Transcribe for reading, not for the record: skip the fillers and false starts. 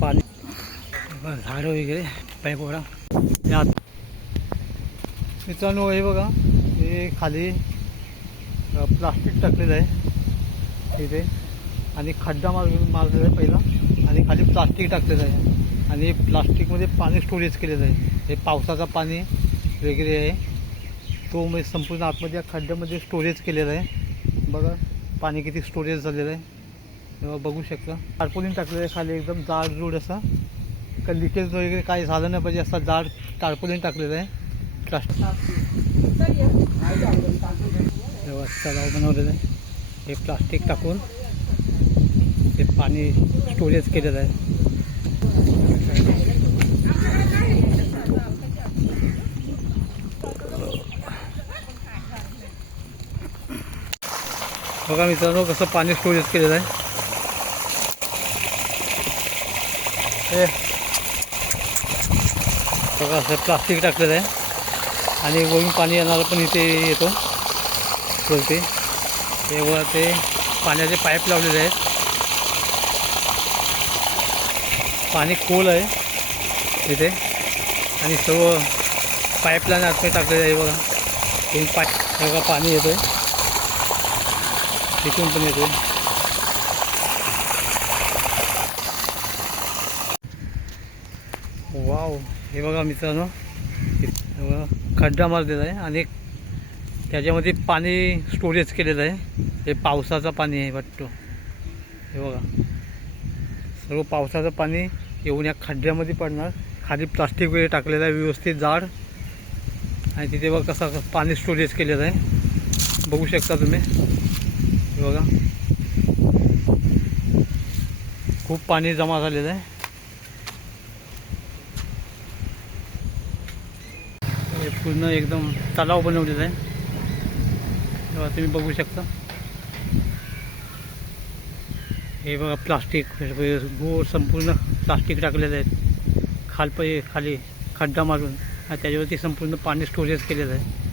पाणी झाडं वगैरे पाईपवरा यात मित्रांनो हे बघा, हे खाली प्लास्टिक टाकलेलं आहे इथे आणि खड्डा मारलेला आहे पहिला आणि खाली प्लास्टिक टाकलेलं आहे आणि प्लास्टिकमध्ये पाणी स्टोरेज केलेलं आहे. हे पावसाचं पाणी वगैरे आहे तो म्हणजे संपूर्ण आतमध्ये या खड्ड्यामध्ये स्टोरेज केलेलं आहे. बघा पाणी किती स्टोरेज झालेलं आहे तेव्हा बघू शकता. टार्पोलिन टाकलेलं आहे खाली एकदम जाड असा, का लिकेज वगैरे काही झालं नाही पाहिजे असा जाड टार्पोलिन टाकलेलं आहे. प्लास्टिक तेव्हा तलाव बनवलेलं आहे. हे प्लास्टिक टाकून हे पाणी स्टोरेज केलेलं आहे. बघा मित्रांनो कसं पाणी स्टोरेज केलेलं आहे. हे बघा असं प्लास्टिक टाकलेलं आहे आणि वरून पाणी येणारं पण इथे येतो बोलते. हे वर ते पाण्याचे पाईप लावलेले आहेत. पाणी खोल आहे इथे आणि सर्व पाईपलाईन आतमध्ये टाकलेलं आहे. बघा तीन पाईप बघा पाणी येतं आहे तिथून पण येतो. वाव हे बघा मित्रांनो खड्डा मारलेला आहे आणि त्याच्यामध्ये पाणी स्टोरेज केलेलं आहे. हे पावसाचं पाणी आहे वाटतं. हे बघा सर्व पावसाचं पाणी येऊन या खड्ड्यामध्ये पडणार. खाली प्लास्टिक वगैरे टाकलेलं आहे व्यवस्थित जाड आणि तिथे बघा कसं पाणी स्टोरेज केलेलं आहे बघू शकता तुम्ही. हे बघा खूप पाणी जमा झालेलं आहे. हे पूर्ण एकदम तलाव बनवलेलं आहे तेव्हा तुम्ही बघू शकता. हे बघा प्लास्टिक गोल संपूर्ण प्लास्टिक टाकलेलं आहे खाली खड्डा मारून आणि त्याच्यावरती संपूर्ण पाणी स्टोरेज केलेलं आहे.